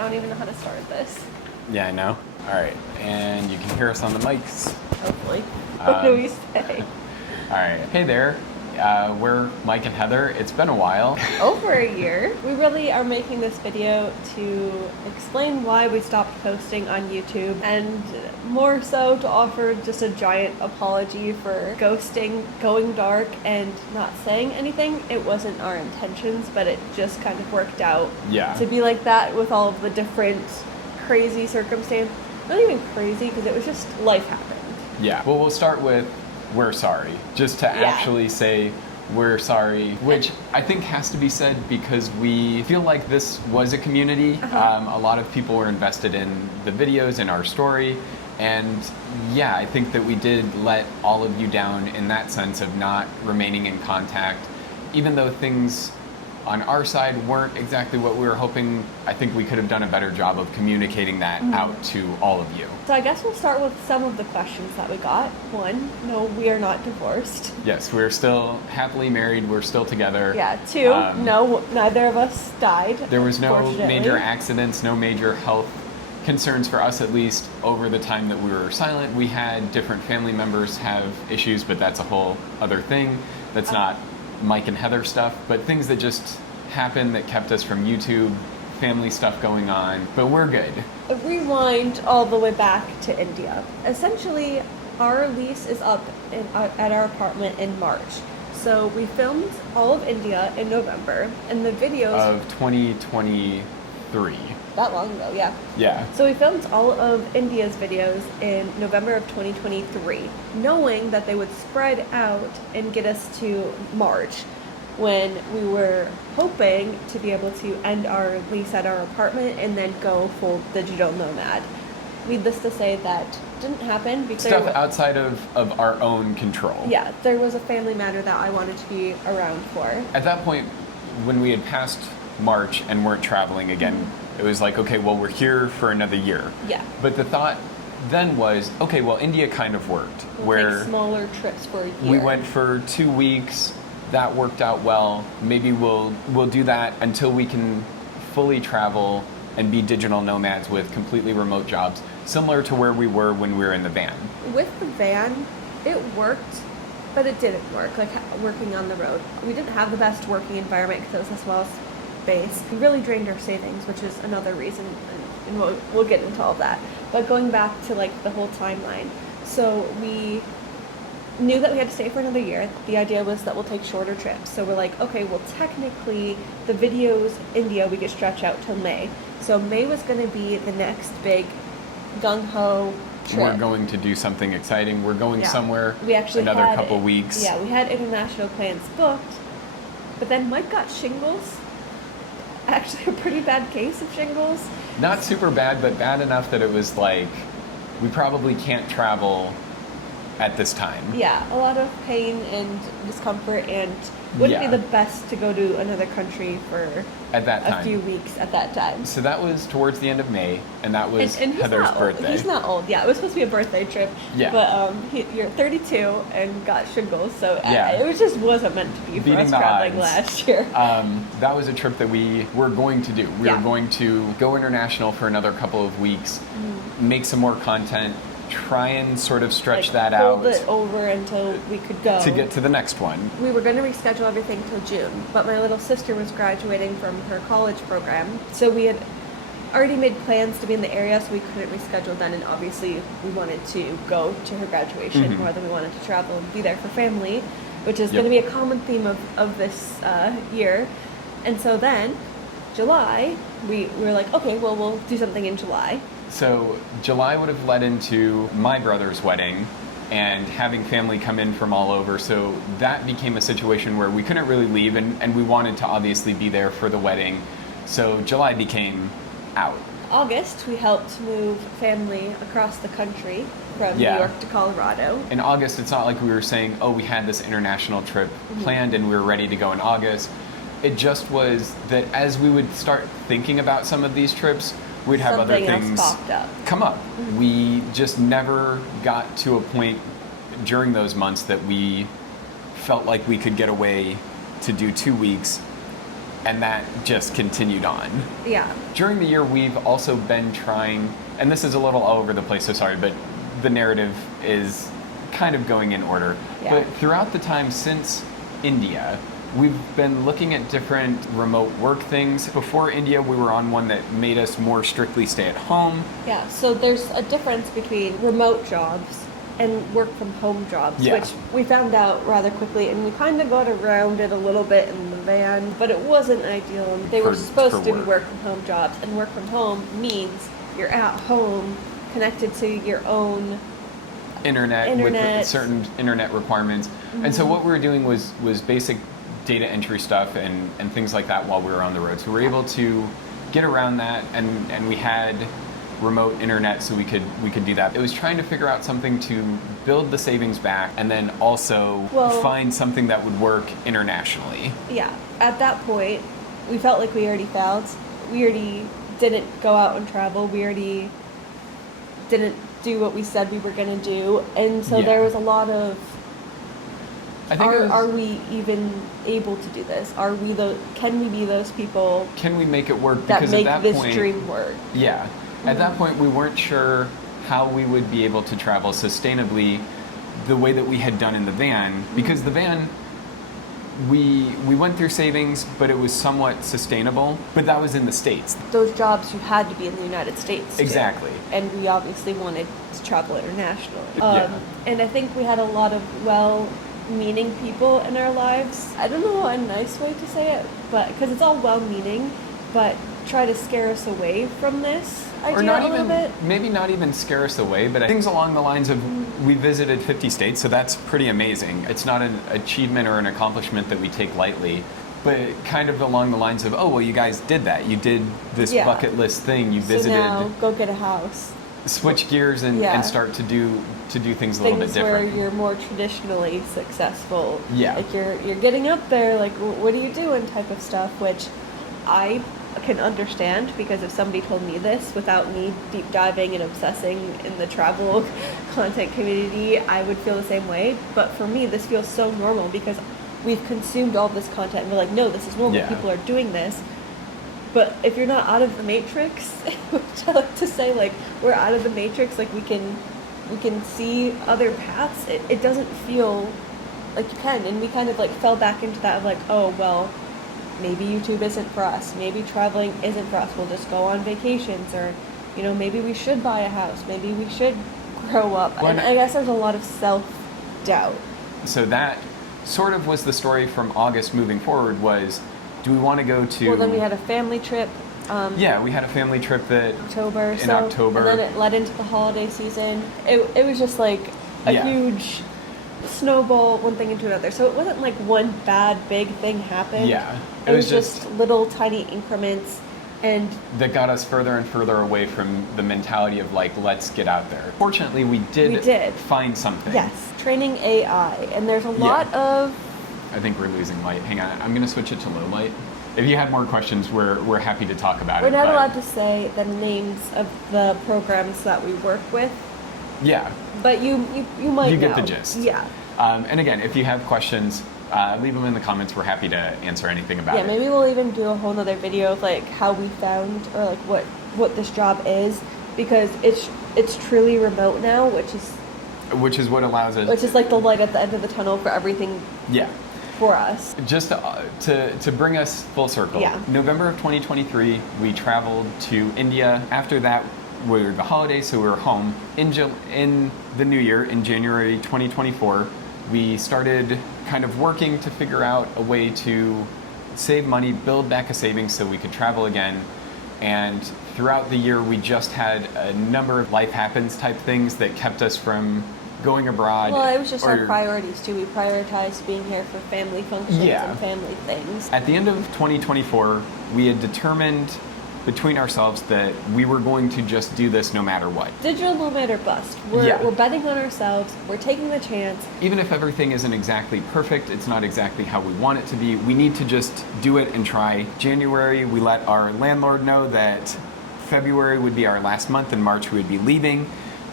I don't even know how to start this. Yeah, I know. All right, and you can hear us on the mics. Hopefully. What do we say? All right. Hey there. We're Mike and Heather. It's been a while. Over a year. We really are making this video to explain why we stopped posting on YouTube, and more so to offer just a giant apology for ghosting, going dark, and not saying anything. It wasn't our intentions, but it just kind of worked out to be like that with all of the different crazy circumstances. Not even crazy, because it was just life happened. Yeah. Well, we'll start with we're sorry. Just to actually say we're sorry, which I think has to be said because we feel like this was a community. A lot of people were invested in the videos and our story. And yeah, I think that we did let all of you down in that sense of not remaining in contact. Even though things on our side weren't exactly what we were hoping, I think we could have done a better job of communicating that out to all of you. So I guess we'll start with some of the questions that we got. One, no, we are not divorced. Yes, we're still happily married. We're still together. Yeah. Two, no, neither of us died. There was no major accidents, no major health concerns for us, at least, over the time that we were silent. We had different family members have issues, but that's a whole other thing. That's not Mike and Heather stuff, but things that just happened that kept us from YouTube, family stuff going on, but we're good. A rewind all the way back to India. Essentially, our lease is up at our apartment in March. So we filmed all of India in November, and the videos... Of 2023. That long ago, yeah. Yeah. So we filmed all of India's videos in November of 2023, knowing that they would spread out and get us to March, when we were hoping to be able to end our lease at our apartment and then go full digital nomad. Needless to say, that didn't happen because stuff outside of our own control. Yeah, there was a family matter that I wanted to be around for. At that point, when we had passed March and weren't traveling again, it was like, okay, well, we're here for another year. Yeah. But the thought then was, okay, well, India kind of worked. We'll take smaller trips for a year. We went for 2 weeks. That worked out well. Maybe we'll do that until we can fully travel and be digital nomads with completely remote jobs, similar to where we were when we were in the van. With the van, it worked, but it didn't work, like working on the road. We didn't have the best working environment because it was a small space. We really drained our savings, which is another reason, and we'll get into all that. But going back to like the whole timeline, so we knew that we had to stay for another year. The idea was that we'll take shorter trips. So we're like, okay, well, technically the videos India we could stretch out till May. So May was going to be the next big gung-ho trip. We're going to do something exciting. We're going somewhere. We actually another couple weeks. Yeah, we had international plans booked, but then Mike got shingles. Actually, a pretty bad case of shingles. Not super bad, but bad enough that it was like, we probably can't travel at this time. Yeah, a lot of pain and discomfort, and wouldn't be the best to go to another country for a few weeks at that time. So that was towards the end of May, and that was and Heather's birthday. He's not old. Yeah, it was supposed to be a birthday trip. Yeah. But you're 32 and got shingles, so it wasn't meant to be for us traveling last year. That was a trip that we were going to do. We were going to go international for another couple of weeks, make some more content, try and sort of stretch that out. Hold it over until we could go. To get to the next one. We were going to reschedule everything till June, but my little sister was graduating from her college program, so we had already made plans to be in the area, so we couldn't reschedule then, and obviously we wanted to go to her graduation more than we wanted to travel and be there for family, which is going to be a common theme of this year. And so then, July, we were like, okay, well, we'll do something in July. So July would have led into my brother's wedding and having family come in from all over. So that became a situation where we couldn't really leave, and we wanted to obviously be there for the wedding. So July became out. August, we helped move family across the country from New York to Colorado. In August, it's not like we were saying, oh, we had this international trip planned and we were ready to go in August. It just was that as we would start thinking about some of these trips, we'd have other things come up. We just never got to a point during those months that we felt like we could get away to do 2 weeks and that just continued on. Yeah. During the year, we've also been trying, and this is a little all over the place, so sorry, but the narrative is kind of going in order. Yeah. But throughout the time since India, we've been looking at different remote work things. Before India, we were on one that made us more strictly stay at home. Yeah, so there's a difference between remote jobs and work from home jobs, Yeah. which we found out rather quickly, and we kind of got around it a little bit in the van, but it wasn't ideal. They were supposed to be work from home jobs, and work from home means you're at home connected to your own Internet. With certain internet requirements. Mm-hmm. And so what we were doing was basic data entry stuff and things like that while we were on the road. So we were able to get around that, and we had remote internet, so we could do that. It was trying to figure out something to build the savings back, and then also find something that would work internationally. Yeah, at that point, we felt like we already failed. We already didn't go out and travel. We already didn't do what we said we were going to do, and so there was a lot of, are we even able to do this? Can we be those people? Can we make it work? That because make at that this point, dream work? Yeah. At that point, we weren't sure how we would be able to travel sustainably the way that we had done in the van, because the van, we went through savings, but it was somewhat sustainable, but that was in the States. Those jobs, you had to be in the United States too. Exactly. And we obviously wanted to travel internationally. Yeah. And I think we had a lot of well-meaning people in our lives. I don't know a nice way to say it, but because it's all well-meaning, but try to scare us away from this idea or not a little bit. Maybe not even scare us away, but things along the lines of we visited 50 states, so that's pretty amazing. It's not an achievement or an accomplishment that we take lightly, but kind of along the lines of, oh, well, you guys did that. You did this bucket list thing. You visited. So now go get a house. Switch gears and start to do things a little bit different. Things where you're more traditionally successful. Yeah. Like you're getting up there, like, what are you doing type of stuff, which I can understand, because if somebody told me this without me deep diving and obsessing in the travel content community, I would feel the same way. But for me, this feels so normal because we've consumed all this content and we're like, no, this is normal. People are doing this. But if you're not out of the matrix, which I like to say, like, we're out of the matrix, like we can see other paths, it doesn't feel like you can. And we kind of like fell back into that of like, oh, well, maybe YouTube isn't for us. Maybe traveling isn't for us. We'll just go on vacations, or, maybe we should buy a house. Maybe we should grow up. And I guess there's a lot of self-doubt. So that sort of was the story from August moving forward was, do we want to go to... Well, then we had a family trip. We had a family trip October. And then it led into the holiday season. It was just like a huge snowball, one thing into another. So it wasn't like one bad big thing happened. Yeah. It was just little tiny increments, and that got us further and further away from the mentality of like, let's get out there. Fortunately, we did find something. Yes, training AI, and there's a lot of... I think we're losing light. Hang on, I'm going to switch it to low light. If you have more questions, we're happy to talk about it. We're not allowed to say the names of the programs that we work with. Yeah. But you might know. You get the gist. Yeah. And again, if you have questions, leave them in the comments. We're happy to answer anything about it. Yeah, maybe we'll even do a whole nother video of like how we found, or like what this job is, because it's truly remote now, which is what allows us... Which is like the light at the end of the tunnel for everything. Yeah. For us. Just to bring us full circle. Yeah. November of 2023, we traveled to India. After that, we were the holidays, so we were home. In the new year, in January 2024, we started kind of working to figure out a way to save money, build back a savings so we could travel again. And throughout the year, we just had a number of life happens type things that kept us from going abroad. Well, it was just our priorities too. We prioritized being here for family functions and family things. At the end of 2024, we had determined between ourselves that we were going to just do this no matter what. Digital nomad or bust. We're betting on ourselves. We're taking the chance. Even if everything isn't exactly perfect, it's not exactly how we want it to be, we need to just do it and try. January, we let our landlord know that February would be our last month and March we would be leaving.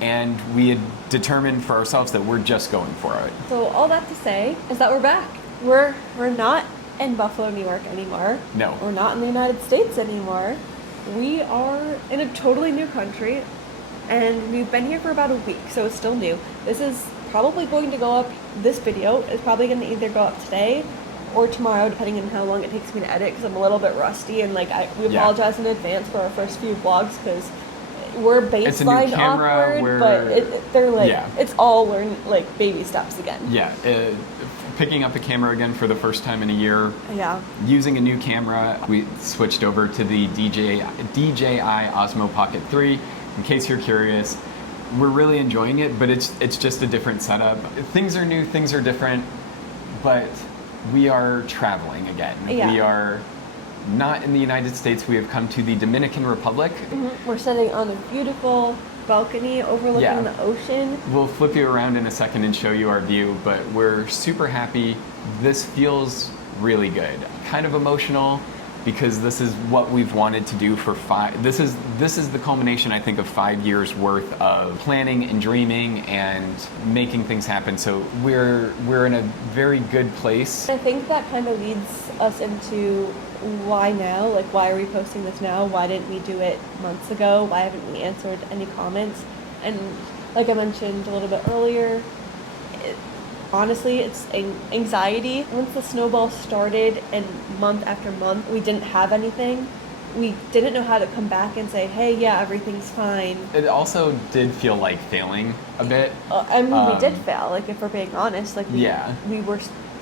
And we had determined for ourselves that we're just going for it. So all that to say is that we're back. We're not in Buffalo, New York anymore. No. We're not in the United States anymore. We are in a totally new country, and we've been here for about a week, so it's still new. This is probably going to go up, this video is probably going to either go up today or tomorrow, depending on how long it takes me to edit, because I'm a little bit rusty, and like we apologize in advance for our first few vlogs, because we're baseline awkward, but they're like, it's all learn, like baby steps again. Yeah, picking up a camera again for the first time in a year. Yeah. Using a new camera. We switched over to the DJI Osmo Pocket 3. In case you're curious, we're really enjoying it, but it's just a different setup. Things are new, things are different, but we are traveling again. Yeah. We are not in the United States. We have come to the Dominican Republic. We're sitting on a beautiful balcony overlooking the ocean. We'll flip you around in a second and show you our view, but we're super happy. This feels really good. Kind of emotional, because this is what we've wanted to do for this is the culmination, I think, of 5 years worth of planning and dreaming and making things happen. So we're in a very good place. I think that kind of leads us into why now? Like, why are we posting this now? Why didn't we do it months ago? Why haven't we answered any comments? And like I mentioned a little bit earlier, honestly, it's anxiety. Once the snowball started and month after month we didn't have anything, we didn't know how to come back and say, hey, yeah, everything's fine. It also did feel like failing a bit. I mean, we did fail, like, if we're being honest. Like, we were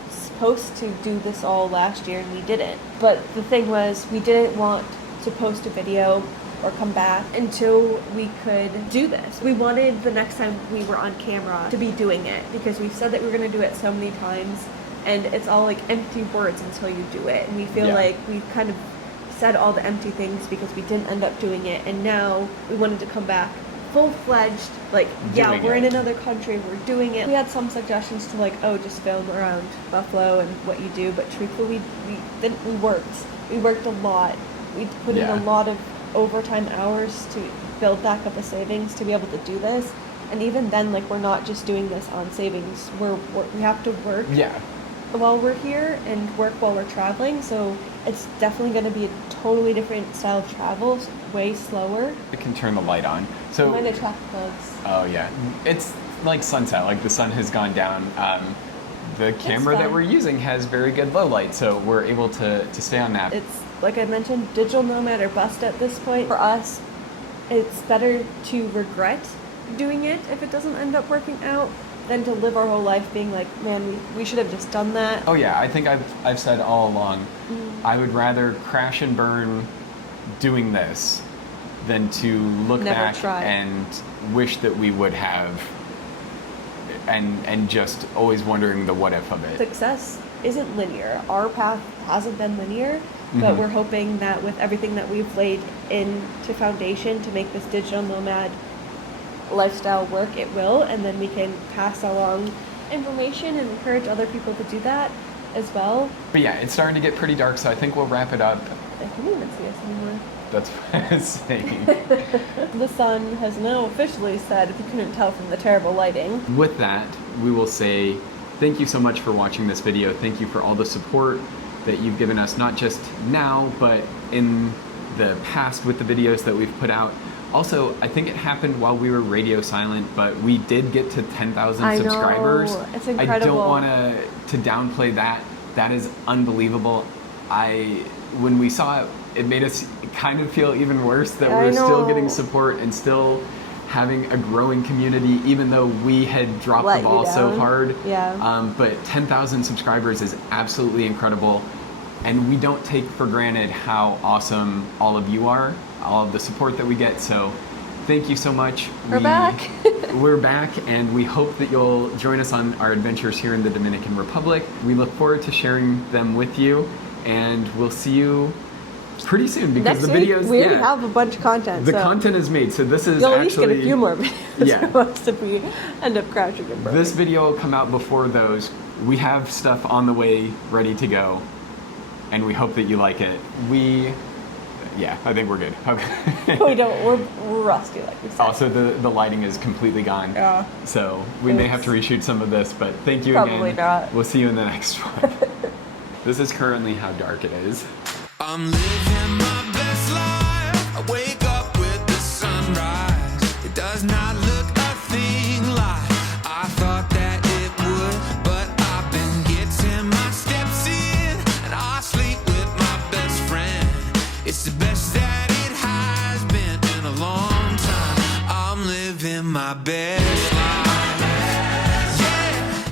supposed to do this all last year and we didn't. But the thing was, we didn't want to post a video or come back until we could do this. We wanted the next time we were on camera to be doing it, because we've said that we were going to do it so many times, and it's all like empty words until you do it. And we feel like we kind of said all the empty things because we didn't end up doing it, and now we wanted to come back full-fledged, like, we're in another country, we're doing it. We had some suggestions to, like, oh, just film around Buffalo and what you do, but truthfully, we worked a lot. We put in a lot of overtime hours to build back up a savings to be able to do this, and even then, like, we're not just doing this on savings. We have to work while we're here and work while we're traveling, so it's definitely going to be a totally different style of travel, way slower. I can turn the light on. So I'm going to track plugs. Oh yeah, it's like sunset, like the sun has gone down. The camera that we're using has very good low light, so we're able to stay on that. It's, like I mentioned, digital nomad or bust at this point. For us, it's better to regret doing it if it doesn't end up working out than to live our whole life being like, man, we should have just done that. Oh yeah, I think I've said all along, I would rather crash and burn doing this than to look back and wish that we would have, and just always wondering the what if of it. Success isn't linear. Our path hasn't been linear, but we're hoping that with everything that we've laid into foundation to make this digital nomad lifestyle work, it will, and then we can pass along information and encourage other people to do that as well. But yeah, it's starting to get pretty dark, so I think we'll wrap it up. I can't even see us anymore. That's what I was saying. The sun has now officially set, if you couldn't tell from the terrible lighting. With that, we will say thank you so much for watching this video. Thank you for all the support that you've given us, not just now, but in the past with the videos that we've put out. Also, I think it happened while we were radio silent, but we did get to 10,000 subscribers. It's incredible. I don't want to downplay that. That is unbelievable. When we saw it, it made us kind of feel even worse that we're still getting support and still having a growing community, even though we had dropped the ball so hard. Yeah. But 10,000 subscribers is absolutely incredible. And we don't take for granted how awesome all of you are, all of the support that we get. So thank you so much. We're back. We're back, and we hope that you'll join us on our adventures here in the Dominican Republic. We look forward to sharing them with you, and we'll see you pretty soon, because next the week, videos we already have a bunch of content. The content is made, so this is you'll at least get a few more videos Yeah. if we end up crashing and burning. This video will come out before those. We have stuff on the way ready to go, and we hope that you like it. I think we're good. Okay. We're rusty, like we said. Also, the lighting is completely gone. Yeah. So we may have to reshoot some of this, but thank you Probably again. not. We'll see you in the next one. This is currently how dark it is. I'm living my best life. I wake up with the sunrise. It does not look a thing like I thought that it would, but I've been getting my steps in, and I sleep with my best friend. It's the best that it has been in a long time. I'm living my best